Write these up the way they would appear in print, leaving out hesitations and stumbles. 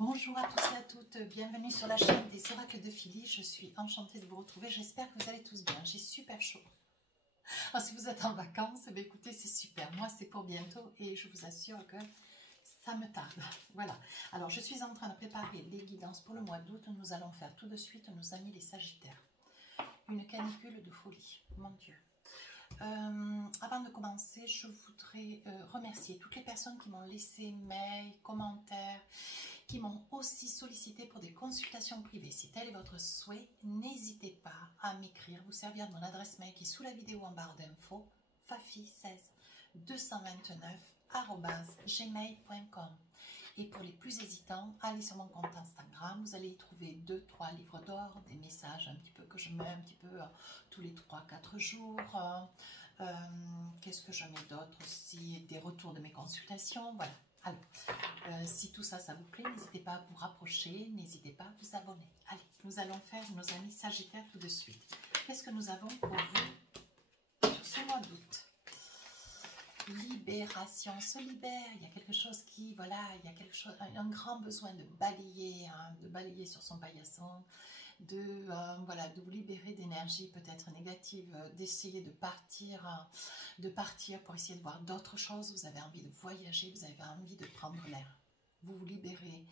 Bonjour à tous et à toutes, bienvenue sur la chaîne des oracles de Philly. Je suis enchantée de vous retrouver, j'espère que vous allez tous bien. J'ai super chaud. Alors, si vous êtes en vacances, eh bien, écoutez, c'est super. Moi, c'est pour bientôt et je vous assure que ça me tarde. Voilà. Alors, je suis en train de préparer les guidances pour le mois d'août. Nous allons faire tout de suite nos amis les Sagittaires. Une canicule de folie, mon Dieu. Avant de commencer, je voudrais remercier toutes les personnes qui m'ont laissé mails, commentaires, qui m'ont aussi sollicité pour des consultations privées. Si tel est votre souhait, n'hésitez pas à m'écrire, vous servir de mon adresse mail qui est sous la vidéo en barre d'infos, fafi16229@gmail.com. Et pour les plus hésitants, allez sur mon compte Instagram, vous allez y trouver 2-3 livres d'or, des messages un petit peu que je mets un petit peu tous les 3-4 jours. Qu'est-ce que je mets d'autre aussi? Des retours de mes consultations, voilà. Alors, si tout ça, ça vous plaît, n'hésitez pas à vous rapprocher, n'hésitez pas à vous abonner. Allez, nous allons faire nos amis Sagittaires tout de suite. Qu'est-ce que nous avons pour vous sur ce mois d'août? Libération, se libère, il y a quelque chose qui, voilà, il y a quelque chose, un grand besoin de balayer sur son paillasson, voilà, de vous libérer d'énergie peut-être négative, d'essayer de partir pour essayer de voir d'autres choses. Vous avez envie de voyager, vous avez envie de prendre l'air. Vous vous libérez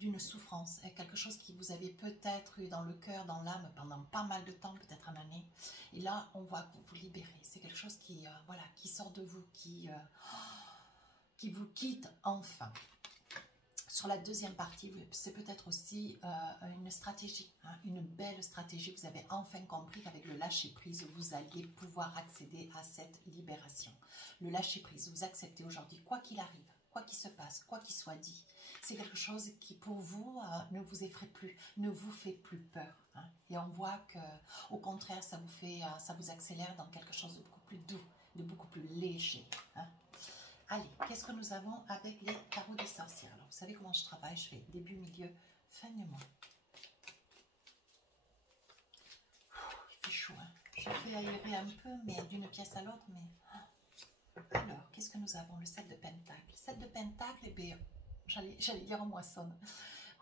d'une souffrance, quelque chose qui vous avait peut-être eu dans le cœur, dans l'âme pendant pas mal de temps, peut-être une année. Et là, on voit que vous vous libérez. C'est quelque chose qui, voilà, qui sort de vous, qui vous quitte enfin. Sur la deuxième partie, c'est peut-être aussi une stratégie, hein, une belle stratégie. Vous avez enfin compris qu'avec le lâcher-prise, vous alliez pouvoir accéder à cette libération. Le lâcher-prise, vous acceptez aujourd'hui, quoi qu'il arrive, quoi qu'il se passe, quoi qu'il soit dit, c'est quelque chose qui pour vous ne vous effraie plus, ne vous fait plus peur. Hein. Et on voit que, au contraire, ça vous accélère dans quelque chose de beaucoup plus doux, de beaucoup plus léger. Hein. Allez, qu'est-ce que nous avons avec les tarots des sorcières? Alors, vous savez comment je travaille, je fais début, milieu, fin de mois. Il fait chaud, hein. Je fais aérer un peu, mais d'une pièce à l'autre, mais... Alors, qu'est-ce que nous avons? Le 7 de Pentacle. Le 7 de Pentacle, eh bien, j'allais dire on moissonne.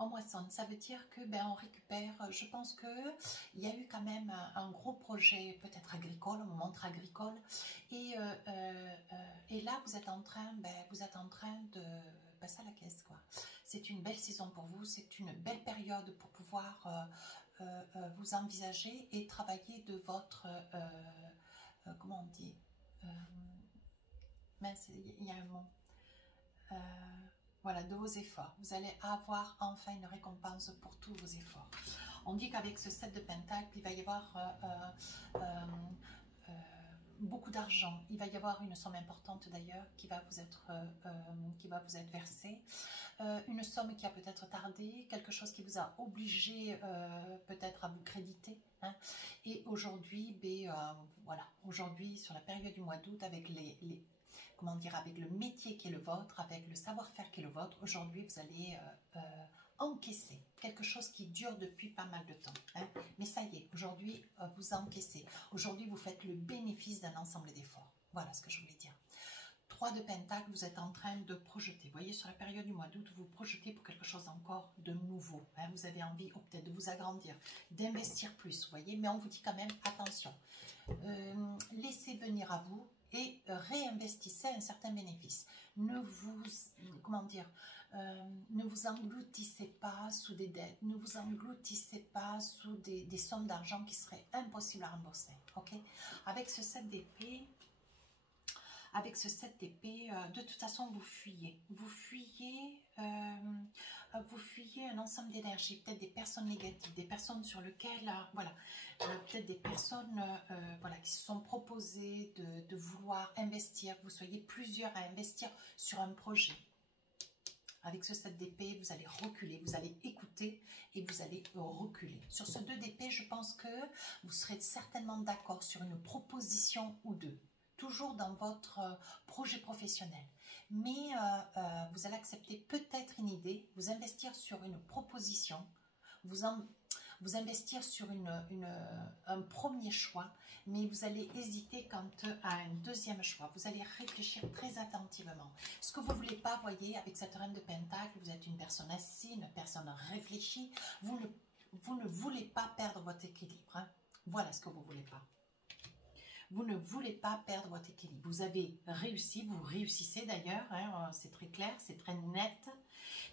On moissonne, ça veut dire que on récupère, je pense qu'il y a eu quand même un gros projet, peut-être agricole, on montre agricole, et là vous êtes en train, de passer à la caisse, quoi. C'est une belle saison pour vous, c'est une belle période pour pouvoir vous envisager et travailler de votre, comment on dit, mince, il y a un mot, voilà, de vos efforts. Vous allez avoir enfin une récompense pour tous vos efforts. On dit qu'avec ce 7 de Pentacle, il va y avoir beaucoup d'argent. Il va y avoir une somme importante d'ailleurs qui va vous être versée. Une somme qui a peut-être tardé, quelque chose qui vous a obligé peut-être à vous créditer. Hein. Et aujourd'hui, voilà, aujourd'hui sur la période du mois d'août, avec comment dire, avec le métier qui est le vôtre, avec le savoir-faire qui est le vôtre, aujourd'hui vous allez encaisser quelque chose qui dure depuis pas mal de temps. Hein. Mais ça y est, aujourd'hui vous encaissez. Aujourd'hui vous faites le bénéfice d'un ensemble d'efforts. Voilà ce que je voulais dire. 3 de Pentacle, vous êtes en train de projeter. Vous voyez, sur la période du mois d'août, vous projetez pour quelque chose encore de nouveau. Hein. Vous avez envie peut-être de vous agrandir, d'investir plus, vous voyez. Mais on vous dit quand même, attention, laissez venir à vous et réinvestissez un certain bénéfice. Ne vous, comment dire, ne vous engloutissez pas sous des dettes, ne vous engloutissez pas sous des sommes d'argent qui seraient impossibles à rembourser. Ok? Avec ce 7 d'épée, de toute façon, vous fuyez. Vous fuyez un ensemble d'énergie, peut-être des personnes négatives, des personnes sur lesquelles, voilà, peut-être des personnes voilà, qui se sont proposées de vouloir investir. Vous soyez plusieurs à investir sur un projet. Avec ce 7 d'épée, vous allez reculer, vous allez écouter et vous allez reculer. Sur ce 2 d'épée, je pense que vous serez certainement d'accord sur une proposition ou deux. Toujours dans votre projet professionnel. Mais vous allez accepter peut-être une idée, vous investir sur une proposition, vous investir sur un premier choix, mais vous allez hésiter quant à un deuxième choix. Vous allez réfléchir très attentivement. Ce que vous ne voulez pas, voyez, avec cette reine de Pentacle, vous êtes une personne assise, une personne réfléchie, vous ne voulez pas perdre votre équilibre. Hein. Voilà ce que vous ne voulez pas. Vous ne voulez pas perdre votre équilibre. Vous avez réussi, vous réussissez d'ailleurs, hein, c'est très clair, c'est très net.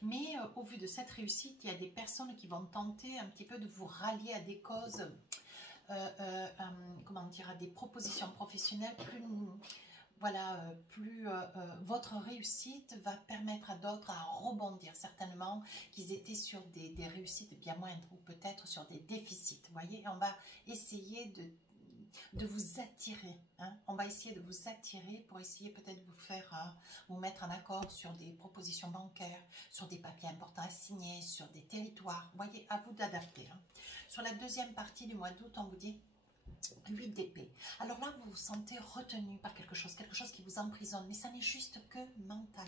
Mais au vu de cette réussite, il y a des personnes qui vont tenter un petit peu de vous rallier à des causes, comment dire, à des propositions professionnelles plus... Voilà, votre réussite va permettre à d'autres à rebondir, certainement qu'ils étaient sur des réussites bien moindres ou peut-être sur des déficits. Vous voyez, on va essayer de vous attirer. Hein. On va essayer de vous attirer pour essayer peut-être de vous faire, vous mettre en accord sur des propositions bancaires, sur des papiers importants à signer, sur des territoires. Vous voyez, à vous d'adapter. Hein. Sur la deuxième partie du mois d'août, on vous dit 8 d'épée. Alors là, vous vous sentez retenu par quelque chose qui vous emprisonne, mais ça n'est juste que mental.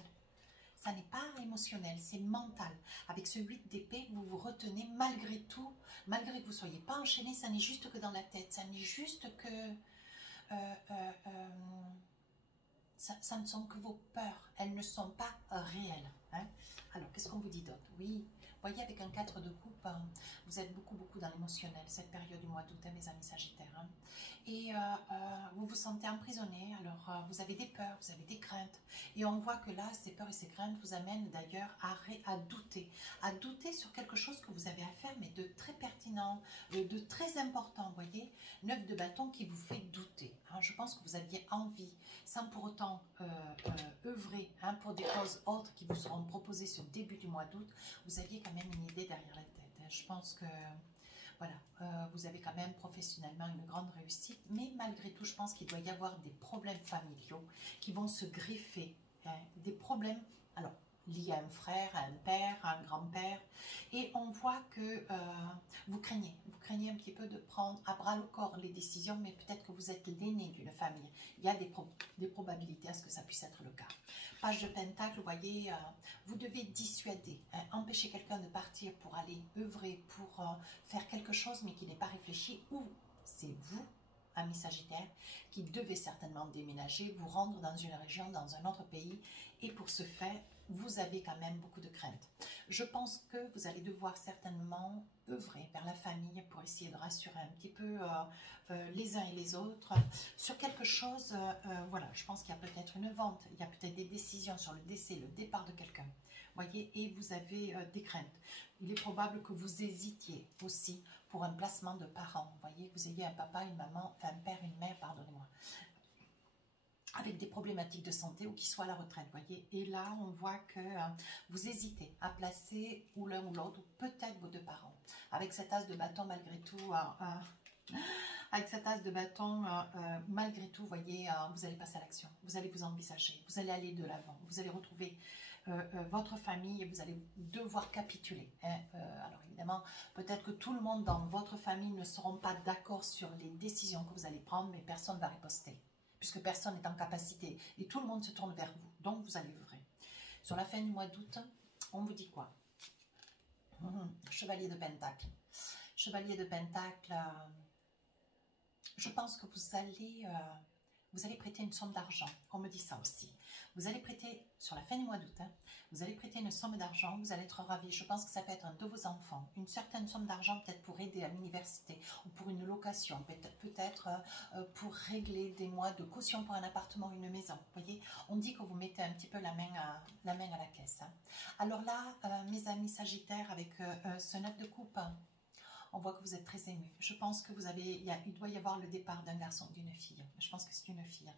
Ça n'est pas émotionnel, c'est mental. Avec ce 8 d'épée, vous vous retenez malgré tout, malgré que vous ne soyez pas enchaîné, ça n'est juste que dans la tête, ça n'est juste que... ça ne sont que vos peurs, elles ne sont pas réelles. Hein. Alors, qu'est-ce qu'on vous dit d'autre? Oui, voyez, avec un 4 de coupe, vous êtes beaucoup dans l'émotionnel, cette période du mois d'août, hein, mes amis sagittaires. Hein. Et vous vous sentez emprisonné, alors vous avez des peurs, vous avez des craintes. Et on voit que là, ces peurs et ces craintes vous amènent d'ailleurs à douter sur quelque chose que vous avez à faire, mais de très pertinent, de très important, vous voyez. 9 de bâton qui vous fait douter. Hein. Je pense que vous aviez envie, sans pour autant œuvrer hein, pour des causes autres qui vous seront proposées sur le début du mois d'août, vous aviez quand même une idée derrière la tête. Hein. Je pense que voilà, vous avez quand même professionnellement une grande réussite, mais malgré tout, je pense qu'il doit y avoir des problèmes familiaux qui vont se greffer, hein, des problèmes, alors liés à un frère, à un père, à un grand-père, et on voit que vous craignez un petit peu de prendre à bras le corps les décisions, mais peut-être que vous êtes l'aîné d'une famille. Il y a des probabilités à ce que ça puisse être le cas. Page de Pentacle, vous voyez, vous devez dissuader, hein, empêcher quelqu'un de partir pour aller œuvrer, pour faire quelque chose, mais qui n'est pas réfléchi, ou c'est vous, amis Sagittaires, qui devez certainement déménager, vous rendre dans une région, dans un autre pays, et pour ce faire, vous avez quand même beaucoup de craintes. Je pense que vous allez devoir certainement œuvrer vers la famille pour essayer de rassurer un petit peu les uns et les autres sur quelque chose. Voilà, je pense qu'il y a peut-être une vente, il y a peut-être des décisions sur le décès, le départ de quelqu'un. Voyez, et vous avez des craintes. Il est probable que vous hésitiez aussi pour un placement de parents. Vous voyez, vous ayez un papa, une maman, enfin un père, une mère, pardonnez-moi, avec des problématiques de santé ou qui soient à la retraite, voyez. Et là, on voit que vous hésitez à placer ou l'un ou l'autre, ou peut-être vos deux parents. Avec cet as de bâton, malgré tout, avec cet as de bâton, malgré tout, voyez, vous allez passer à l'action. Vous allez vous envisager, vous allez aller de l'avant, vous allez retrouver votre famille et vous allez devoir capituler. Hein. Alors évidemment, peut-être que tout le monde dans votre famille ne seront pas d'accord sur les décisions que vous allez prendre, mais personne ne va riposter, puisque personne n'est en capacité et tout le monde se tourne vers vous. Donc, vous allez œuvrer. Sur la fin du mois d'août, on vous dit quoi? Chevalier de Pentacle. Chevalier de Pentacle, je pense que vous allez prêter une somme d'argent. On me dit ça aussi. Vous allez prêter, sur la fin du mois d'août, hein, vous allez prêter une somme d'argent, vous allez être ravis. Je pense que ça peut être un de vos enfants. Une certaine somme d'argent peut-être pour aider à l'université ou pour une location, peut-être pour régler des mois de caution pour un appartement ou une maison. Vous voyez, on dit que vous mettez un petit peu la main à la caisse. Hein. Alors là, mes amis Sagittaires, avec ce 9 de coupe, on voit que vous êtes très ému. Je pense que il doit y avoir le départ d'un garçon, d'une fille. Je pense que c'est une fille.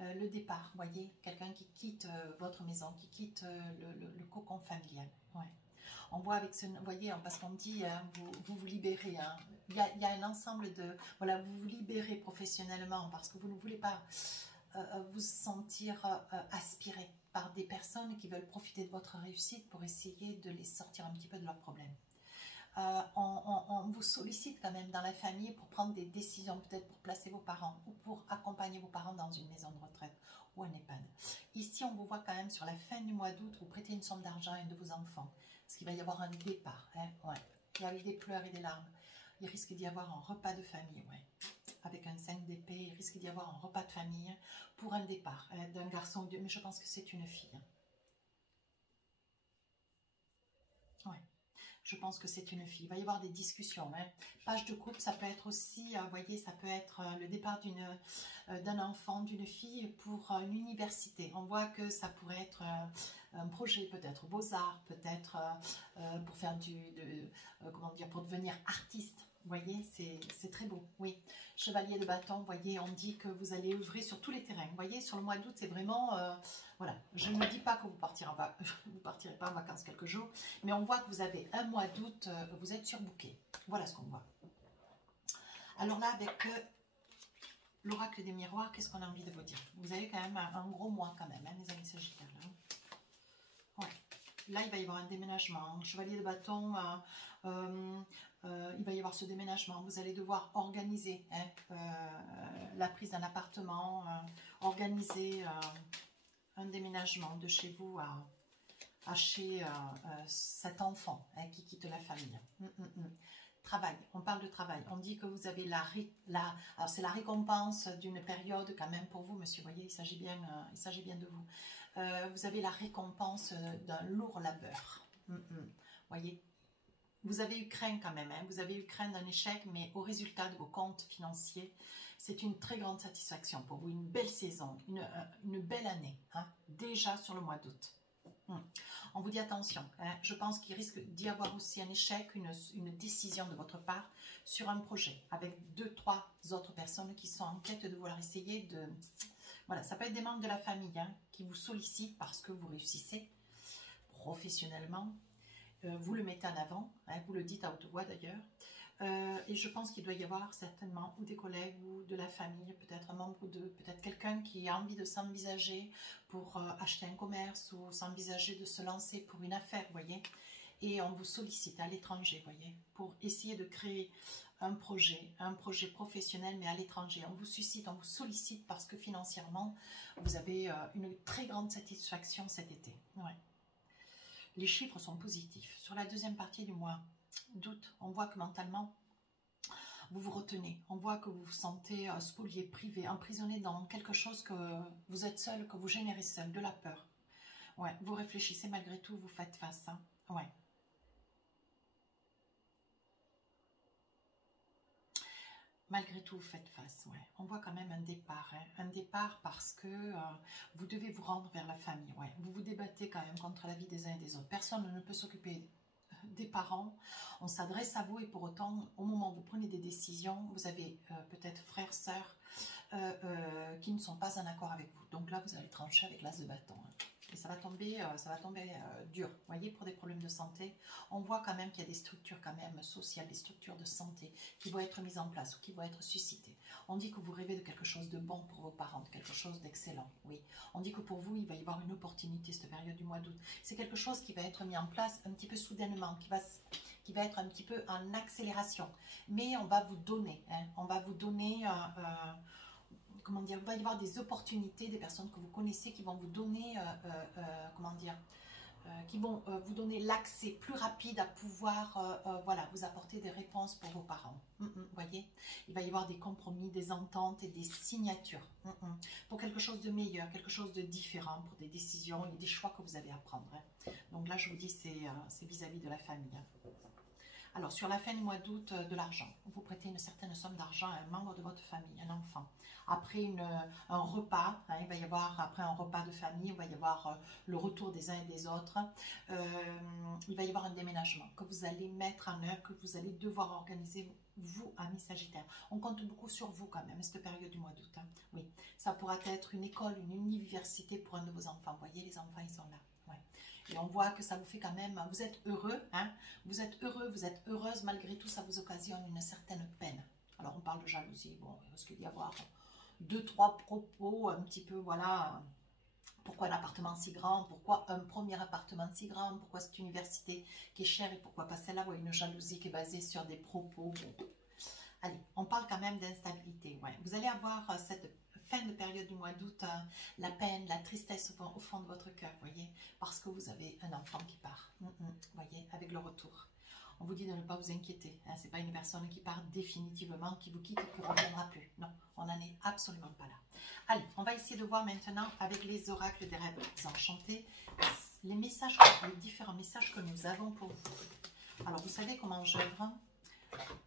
Le départ, vous voyez, quelqu'un qui quitte votre maison, qui quitte le cocon familial. Ouais. On voit avec ce, vous voyez, parce qu'on dit, hein, vous libérez. Hein. Il y a un ensemble de, voilà, vous vous libérez professionnellement parce que vous ne voulez pas vous sentir aspiré par des personnes qui veulent profiter de votre réussite pour essayer de les sortir un petit peu de leurs problèmes. On vous sollicite quand même dans la famille pour prendre des décisions, peut-être pour placer vos parents ou pour accompagner vos parents dans une maison de retraite ou un EHPAD. Ici, on vous voit quand même sur la fin du mois d'août, vous prêtez une somme d'argent à un de vos enfants, parce qu'il va y avoir un départ. Hein, ouais. et avec des pleurs et des larmes. Il risque d'y avoir un repas de famille, ouais. Avec un 5 d'épée, il risque d'y avoir un repas de famille pour un départ d'un garçon ou deux, mais je pense que c'est une fille. Ouais. Je pense que c'est une fille. Il va y avoir des discussions. Hein. Page de couple, ça peut être aussi, vous voyez, ça peut être le départ d'un enfant, d'une fille pour une université. On voit que ça pourrait être un projet, peut-être Beaux-Arts, peut-être pour faire comment dire, pour devenir artiste. Vous voyez, c'est très beau, oui. Chevalier de bâton, vous voyez, on dit que vous allez œuvrer sur tous les terrains. Vous voyez, sur le mois d'août, c'est vraiment... voilà, je ne dis pas que vous partirez pas en vacances quelques jours, mais on voit que vous avez un mois d'août, vous êtes surbooké. Voilà ce qu'on voit. Alors là, avec l'oracle des miroirs, qu'est-ce qu'on a envie de vous dire? Vous avez quand même un gros mois quand même, hein, mes amis sagittaires. Là. Ouais. Là, il va y avoir un déménagement. Chevalier de bâton, il va y avoir ce déménagement. Vous allez devoir organiser hein, la prise d'un appartement, organiser un déménagement de chez vous à chez cet enfant hein, qui quitte la famille. Travail, on parle de travail. On dit que vous avez alors c'est la récompense d'une période quand même pour vous, monsieur. Vous voyez, il s'agit bien de vous. Vous avez la récompense d'un lourd labeur. Voyez, vous avez eu crainte quand même. Hein, vous avez eu crainte d'un échec, mais au résultat de vos comptes financiers, c'est une très grande satisfaction pour vous. Une belle saison, une belle année, hein, déjà sur le mois d'août. On vous dit attention, hein, je pense qu'il risque d'y avoir aussi un échec, une décision de votre part sur un projet avec 2-3 autres personnes qui sont en quête de vouloir essayer de... Voilà, ça peut être des membres de la famille hein, qui vous sollicitent parce que vous réussissez professionnellement. Vous le mettez en avant, hein, vous le dites à haute voix d'ailleurs. Et je pense qu'il doit y avoir certainement ou des collègues ou de la famille, peut-être un membre ou deux, peut-être quelqu'un qui a envie de s'envisager pour acheter un commerce ou s'envisager de se lancer pour une affaire, vous voyez. Et on vous sollicite à l'étranger, vous voyez, pour essayer de créer un projet professionnel, mais à l'étranger. On vous suscite, on vous sollicite parce que financièrement, vous avez une très grande satisfaction cet été. Ouais. Les chiffres sont positifs. Sur la deuxième partie du mois d'août, on voit que mentalement, vous vous retenez. On voit que vous vous sentez spolié, privé, emprisonné dans quelque chose que vous êtes seul, que vous générez seul, de la peur. Ouais, vous réfléchissez malgré tout, vous faites face. Hein. Ouais. Malgré tout, vous faites face, ouais. On voit quand même un départ, hein. Un départ parce que vous devez vous rendre vers la famille, ouais. Vous vous débattez quand même contre la vie des uns et des autres. Personne ne peut s'occuper des parents. On s'adresse à vous et pour autant, au moment où vous prenez des décisions, vous avez peut-être frères, sœurs qui ne sont pas en accord avec vous. Donc là, vous allez trancher avec l'as de bâton. Hein. Et ça va tomber dur. Vous voyez, pour des problèmes de santé, on voit quand même qu'il y a des structures quand même sociales, des structures de santé qui vont être mises en place ou qui vont être suscitées. On dit que vous rêvez de quelque chose de bon pour vos parents, de quelque chose d'excellent. Oui. On dit que pour vous, il va y avoir une opportunité cette période du mois d'août. C'est quelque chose qui va être mis en place un petit peu soudainement, qui va être un petit peu en accélération. Mais on va vous donner, hein, on va vous donner... comment dire, il va y avoir des opportunités, des personnes que vous connaissez qui vont vous donner, comment dire, qui vont vous donner l'accès plus rapide à pouvoir, voilà, vous apporter des réponses pour vos parents. Vous voyez, il va y avoir des compromis, des ententes et des signatures pour quelque chose de meilleur, quelque chose de différent, pour des décisions et des choix que vous avez à prendre. Hein. Donc là, je vous dis, c'est vis-à-vis de la famille. Hein. Alors, sur la fin du mois d'août, de l'argent. Vous prêtez une certaine somme d'argent à un membre de votre famille, un enfant. Après un repas, hein, il va y avoir, après un repas de famille, il va y avoir le retour des uns et des autres. Il va y avoir un déménagement que vous allez mettre en œuvre, que vous allez devoir organiser, vous, amis Sagittaires. On compte beaucoup sur vous quand même, cette période du mois d'août. Hein. Oui, ça pourra être une école, une université pour un de vos enfants. Vous voyez, les enfants, ils sont là. Ouais. Et on voit que ça vous fait quand même, vous êtes heureux, hein, vous êtes heureux, vous êtes heureuse, malgré tout, ça vous occasionne une certaine peine. Alors, on parle de jalousie, bon, il risque d'y avoir 2-3 propos, un petit peu, voilà, pourquoi un appartement si grand, pourquoi un premier appartement si grand, pourquoi cette université qui est chère et pourquoi pas celle-là, une jalousie qui est basée sur des propos, bon. Allez, on parle quand même d'instabilité, ouais. Vous allez avoir cette fin de période du mois d'août, la peine, la tristesse au fond de votre cœur, voyez, parce que vous avez un enfant qui part, voyez, avec le retour. On vous dit de ne pas vous inquiéter. Hein, ce n'est pas une personne qui part définitivement, qui vous quitte et qui ne reviendra plus. Non, on n'en est absolument pas là. Allez, on va essayer de voir maintenant avec les oracles des rêves enchantés les messages, les différents messages que nous avons pour vous. Alors, vous savez comment j'œuvre.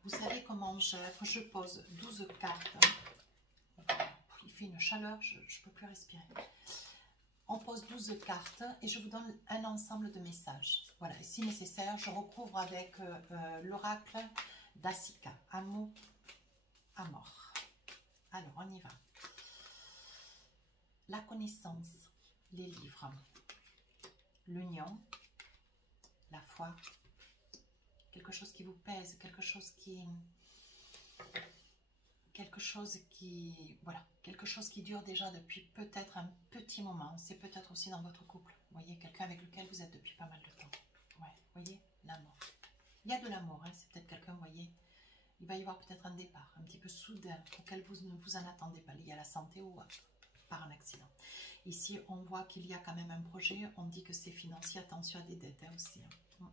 Vous savez comment j'œuvre. Je pose 12 cartes. Il fait une chaleur, je ne peux plus respirer. On pose 12 cartes et je vous donne un ensemble de messages. Voilà, et si nécessaire, je recouvre avec l'oracle d'Asika, Amour, Amor. Alors, on y va. La connaissance, les livres, l'union, la foi, quelque chose qui vous pèse, quelque chose qui dure déjà depuis peut-être un petit moment. C'est peut-être aussi dans votre couple. Vous voyez, quelqu'un avec lequel vous êtes depuis pas mal de temps. Ouais, vous voyez, l'amour. Il y a de l'amour, hein, c'est peut-être quelqu'un, vous voyez, il va y avoir peut-être un départ, un petit peu soudain, auquel vous ne vous en attendez pas, lié à la santé ou par un accident. Ici, on voit qu'il y a quand même un projet, on dit que c'est financier, attention à des dettes hein, aussi. Hein.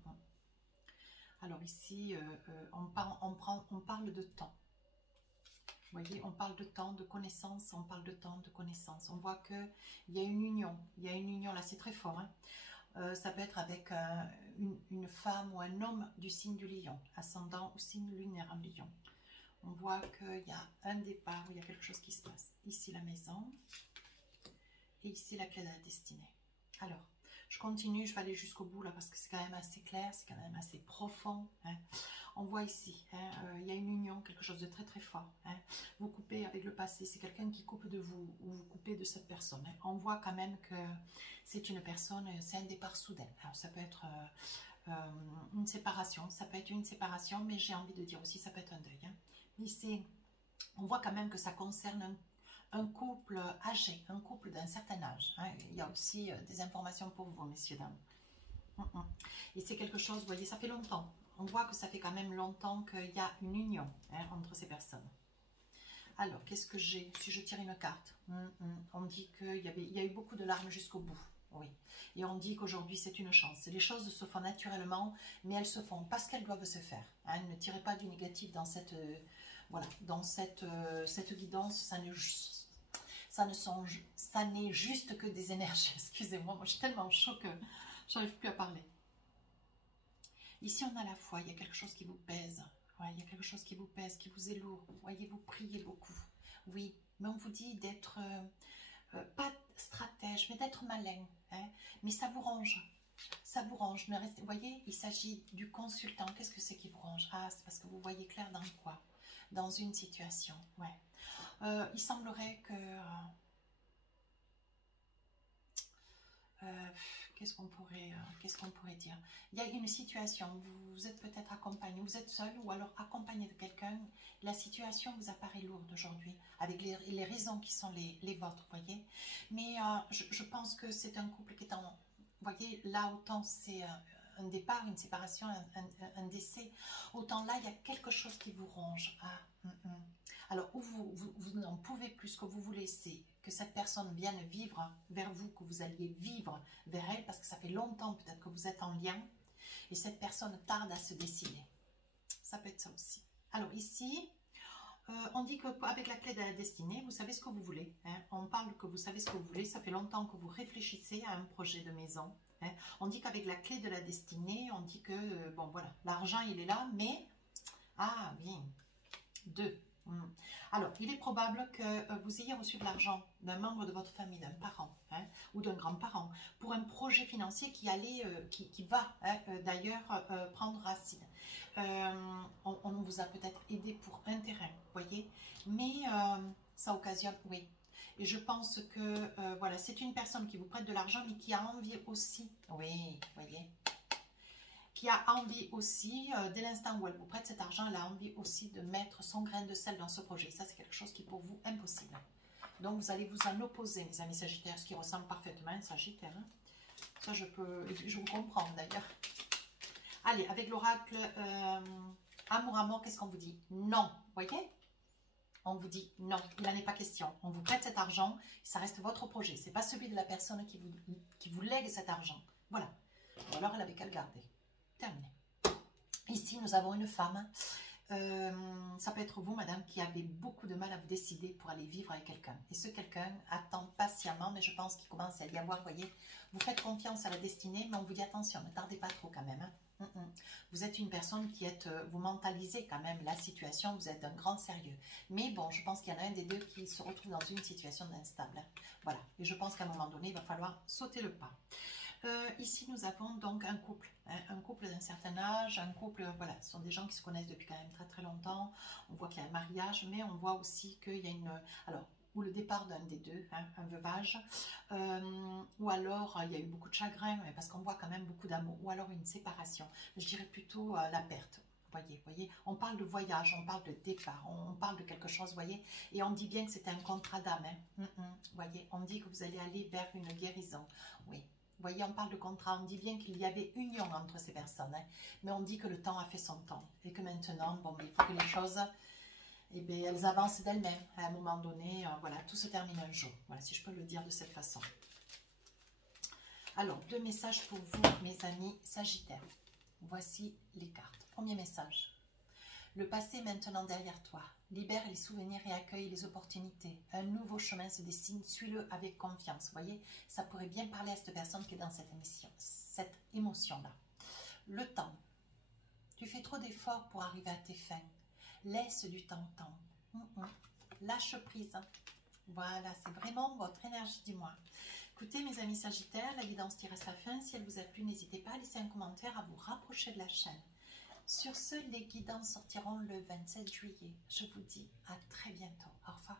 Alors ici, on parle de temps. Vous voyez, on parle de temps, de connaissance, on parle de temps, de connaissance. On voit qu'il y a une union. Il y a une union, là c'est très fort. Hein. Ça peut être avec une femme ou un homme du signe du lion, ascendant ou signe lunaire en lion. On voit qu'il y a un départ, il y a quelque chose qui se passe. Ici la maison et ici la clé de la destinée. Alors, je continue, je vais aller jusqu'au bout là parce que c'est quand même assez clair, c'est quand même assez profond. Hein. On voit ici, hein, il y a une union, quelque chose de très très fort. Hein. Vous coupez avec le passé, c'est quelqu'un qui coupe de vous ou vous coupez de cette personne. Hein. On voit quand même que c'est une personne, c'est un départ soudain. Alors ça peut être une séparation, ça peut être une séparation, mais j'ai envie de dire aussi ça peut être un deuil. Hein. Ici, on voit quand même que ça concerne un couple âgé, un couple d'un certain âge. Hein. Il y a aussi des informations pour vous, messieurs, dames. Et c'est quelque chose, vous voyez, ça fait longtemps. On voit que ça fait quand même longtemps qu'il y a une union hein, entre ces personnes. Alors, qu'est-ce que j'ai? Si je tire une carte, on dit qu'il y a eu beaucoup de larmes jusqu'au bout. Oui. Et on dit qu'aujourd'hui, c'est une chance. Les choses se font naturellement, mais elles se font parce qu'elles doivent se faire. Hein. Ne tirez pas du négatif dans cette, voilà, dans cette guidance. Ça n'est juste que des énergies. Excusez-moi, moi je suis tellement chaud que j'arrive plus à parler. Ici, on a la foi, il y a quelque chose qui vous pèse. Ouais, il y a quelque chose qui vous pèse, qui vous est lourd. Vous voyez, vous priez beaucoup. Oui, mais on vous dit d'être, pas stratège, mais d'être malin. Hein, mais ça vous range. Ça vous range. Ne restez, vous voyez, il s'agit du consultant. Qu'est-ce que c'est qui vous range? Ah, c'est parce que vous voyez clair dans quoi? Dans une situation. Ouais. Il semblerait que... qu'est-ce qu'on pourrait dire? Il y a une situation, vous êtes peut-être accompagné, vous êtes seul ou alors accompagné de quelqu'un. La situation vous apparaît lourde aujourd'hui, avec les raisons qui sont les vôtres, vous voyez. Mais je pense que c'est un couple qui est en... Vous voyez, là, autant c'est un départ, une séparation, un décès, autant là, il y a quelque chose qui vous ronge. Ah, Alors, où vous n'en pouvez plus, ce que vous voulez, c'est que cette personne vienne vivre vers vous, que vous alliez vivre vers elle, parce que ça fait longtemps peut-être que vous êtes en lien, et cette personne tarde à se décider. Ça peut être ça aussi. Alors ici, on dit qu'avec la clé de la destinée, vous savez ce que vous voulez. Hein. On parle que vous savez ce que vous voulez, ça fait longtemps que vous réfléchissez à un projet de maison. Hein. On dit qu'avec la clé de la destinée, on dit que, bon voilà, l'argent il est là, mais, ah bien, 2. Alors, il est probable que vous ayez reçu de l'argent d'un membre de votre famille, d'un parent hein, ou d'un grand-parent pour un projet financier qui va hein, d'ailleurs prendre racine. On vous a peut-être aidé pour un terrain, voyez, mais ça occasionne, oui. Et je pense que voilà, c'est une personne qui vous prête de l'argent, mais qui a envie aussi, oui, voyez, qui a envie aussi, dès l'instant où elle vous prête cet argent, elle a envie aussi de mettre son grain de sel dans ce projet. Ça, c'est quelque chose qui est pour vous impossible. Donc, vous allez vous en opposer, mes amis Sagittaires, ce qui ressemble parfaitement à un Sagittaire. Hein. Ça, je vous comprends d'ailleurs. Allez, avec l'oracle Amour, qu'est-ce qu'on vous dit? Non, vous voyez? On vous dit non, il n'en est pas question. On vous prête cet argent, ça reste votre projet. Ce n'est pas celui de la personne qui vous lègue cet argent. Voilà. Ou alors, elle avait qu'à le garder. Terminé. Ici, nous avons une femme. Ça peut être vous, madame, qui avez beaucoup de mal à vous décider pour aller vivre avec quelqu'un. Et ce quelqu'un attend patiemment, mais je pense qu'il commence à y avoir, vous voyez, vous faites confiance à la destinée, mais on vous dit attention, ne tardez pas trop quand même. Hein. Vous êtes une personne qui êtes, vous mentalisez quand même la situation, vous êtes d'un grand sérieux. Mais bon, je pense qu'il y en a un des deux qui se retrouve dans une situation instable. Hein. Voilà, et je pense qu'à un moment donné, il va falloir sauter le pas. Ici, nous avons donc un couple, hein, un couple d'un certain âge, un couple, voilà, ce sont des gens qui se connaissent depuis quand même très très longtemps. On voit qu'il y a un mariage, mais on voit aussi qu'il y a une, alors, ou le départ d'un des deux, hein, un veuvage, ou alors il y a eu beaucoup de chagrin, parce qu'on voit quand même beaucoup d'amour, ou alors une séparation. Je dirais plutôt la perte. Voyez, on parle de voyage, on parle de départ, on parle de quelque chose, voyez, et on dit bien que c'était un contrat d'âme, hein. Voyez, on dit que vous allez aller vers une guérison, oui. Vous voyez, on parle de contrat, on dit bien qu'il y avait union entre ces personnes, hein, mais on dit que le temps a fait son temps, et que maintenant, bon, il faut que les choses, eh bien, elles avancent d'elles-mêmes. À un moment donné, voilà, tout se termine un jour, voilà, si je peux le dire de cette façon. Alors, 2 messages pour vous, mes amis Sagittaires. Voici les cartes. Premier message. Le passé est maintenant derrière toi. Libère les souvenirs et accueille les opportunités. Un nouveau chemin se dessine, suis-le avec confiance. Vous voyez, ça pourrait bien parler à cette personne qui est dans cette émotion-là. Le temps. Tu fais trop d'efforts pour arriver à tes fins. Laisse du temps au temps. Lâche prise. Voilà, c'est vraiment votre énergie du mois. Écoutez, mes amis Sagittaires, la guidance tire à sa fin. Si elle vous a plu, n'hésitez pas à laisser un commentaire, à vous rapprocher de la chaîne. Sur ce, les guidances sortiront le 27 juillet. Je vous dis à très bientôt. Au revoir.